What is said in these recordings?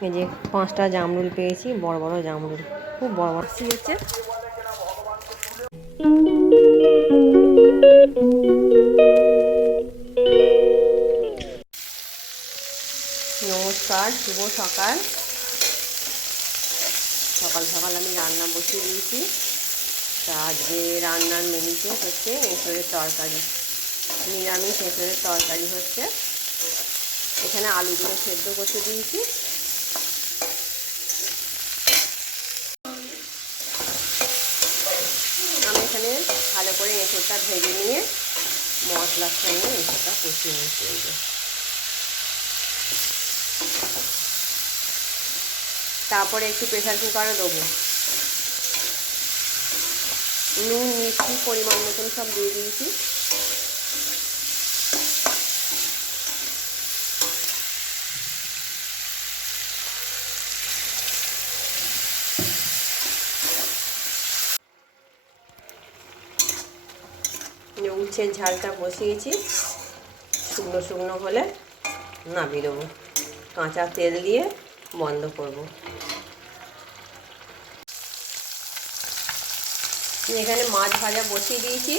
এই যে 5টা জামরুল পেয়েছি, বড় বড় জামরুল, খুব বড় বড় হচ্ছে। নমস্কার, শুভ সকাল। সকাল সকাল আমি রান্না বসিয়ে দিয়েছি। তা আজকে রান্নার মেনুতে হচ্ছে এঁচড়ের তরকারি, নিরামিষ এঁচড়ের তরকারি হচ্ছে। এখানে আলুগুলো সেদ্ধ করতে দিয়েছি। আমি এখানে ভালো করে এঁচড়টা ভেজে নিয়ে মশলার সঙ্গে এঁচড়টা কষিয়ে নিচ্ছি। তারপরে একটু প্রেসার কুকারে দেবো। নুন মিষ্টি পরিমাণ মতন সব দিয়ে দিয়েছি। উচ্ছের ঝালটা বসিয়েছি, শুকনো শুকনো হলে নামিয়ে দেবো। কাঁচা তেল দিয়ে বন্ধ করব। এখানে মাছ ভাজা বসিয়ে দিয়েছি,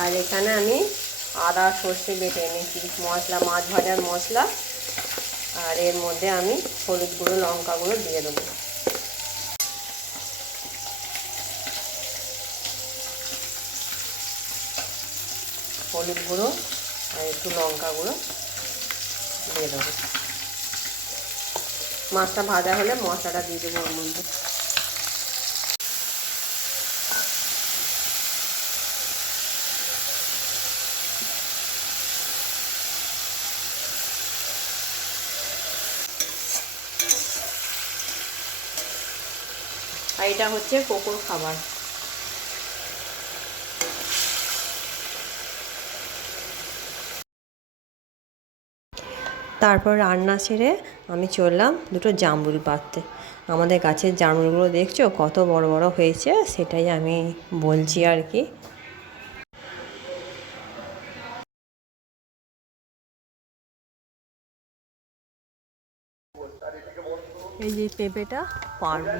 আর এখানে আমি আদা সর্ষে বেটে এনেছি মশলা, মাছ ভাজার মশলা। আর এর মধ্যে আমি হলুদ গুঁড়ো লঙ্কা গুঁড়ো দিয়ে দেবো। হলুদ গুঁড়ো আর একটু লঙ্কা গুঁড়ো দিয়ে দেবো। মাছটা ভাজা হলে মশলাটা দিয়ে দেবো ওর মধ্যে। আর এটা হচ্ছে কোকোর খাবার। তারপর রান্না সেরে আমি চললাম দুটো জামরুল পাড়তে। আমাদের গাছের জামরুলগুলো দেখছো কত বড় বড় হয়েছে, সেটাই আমি বলছি আর কি। এই যে পেঁপেটা পারবো,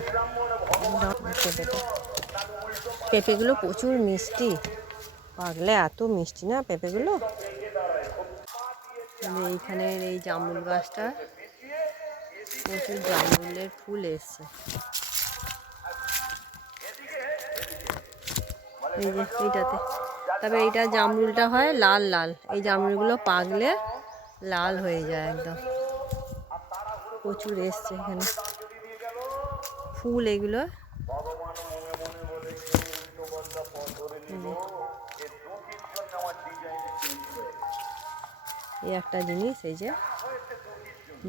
পেঁপেগুলো প্রচুর মিষ্টি, পাকলে এত মিষ্টি না পেঁপেগুলো। এইখানের এই জামরুল গাছটা প্রচুর জামরুলের ফুল এসছে। এই যে এইটাতে, তবে এইটা জামরুলটা হয় লাল লাল, এই জামরুলগুলো পাকলে লাল হয়ে যায় একদম। প্রচুর এসছে এখানে ফুল এগুলো। এই একটা জিনিস, এই যে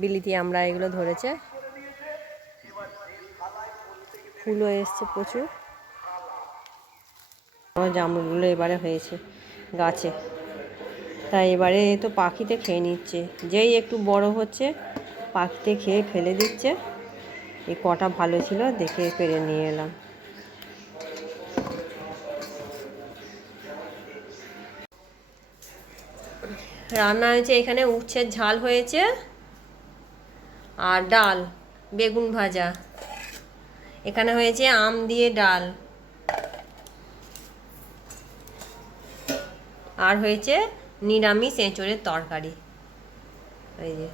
বিলিতি আমরা এগুলো ধরেছে, ফুলও এসছে প্রচুর। আমার জামরুলগুলো এবারে হয়েছে গাছে, তাই এবারে তো পাখিতে খেয়ে নিচ্ছে। যেই একটু বড় হচ্ছে পাখিতে খেয়ে ফেলে দিচ্ছে। এই কটা ভালো ছিল দেখে পেরে নিয়ে এলাম। রান্না হয়েছে এখানে উচ্ছের ঝাল হয়েছে, আর ডাল বেগুন ভাজা। এখানে হয়েছে আম দিয়ে ডাল, আর হয়েছে নিরামিষ এঁচড়ের তরকারি। এই যে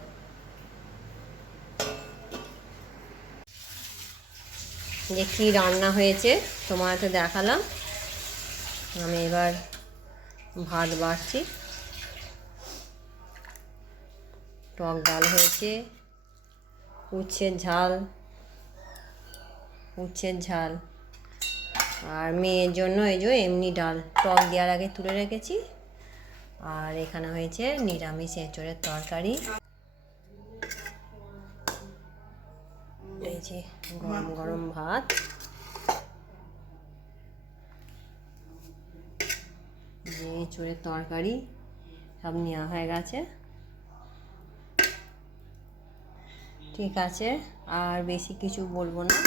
কী রান্না হয়েছে তোমাকে দেখালাম। আমি এবার ভাত বাড়ছি। টক ডাল হয়েছে, উচ্ছের ঝাল, আর মেয়ের জন্য এই যে এমনি ডাল টক দেওয়ার আগে তুলে রেখেছি। আর এখানে হয়েছে নিরামিষ এঁচড়ের তরকারি। এই যে গরম গরম ভাত, যে এঁচড়ের তরকারি সব নেওয়া হয়ে গেছে। ঠিক আছে, আর বেশি কিছু বলবো না।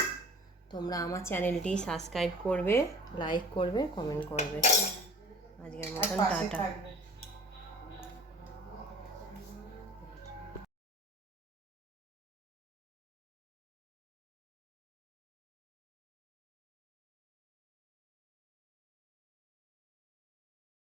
তোমরা আমার চ্যানেলটি সাবস্ক্রাইব করবে, লাইক করবে, কমেন্ট করবে। আজকের মতন টাটা।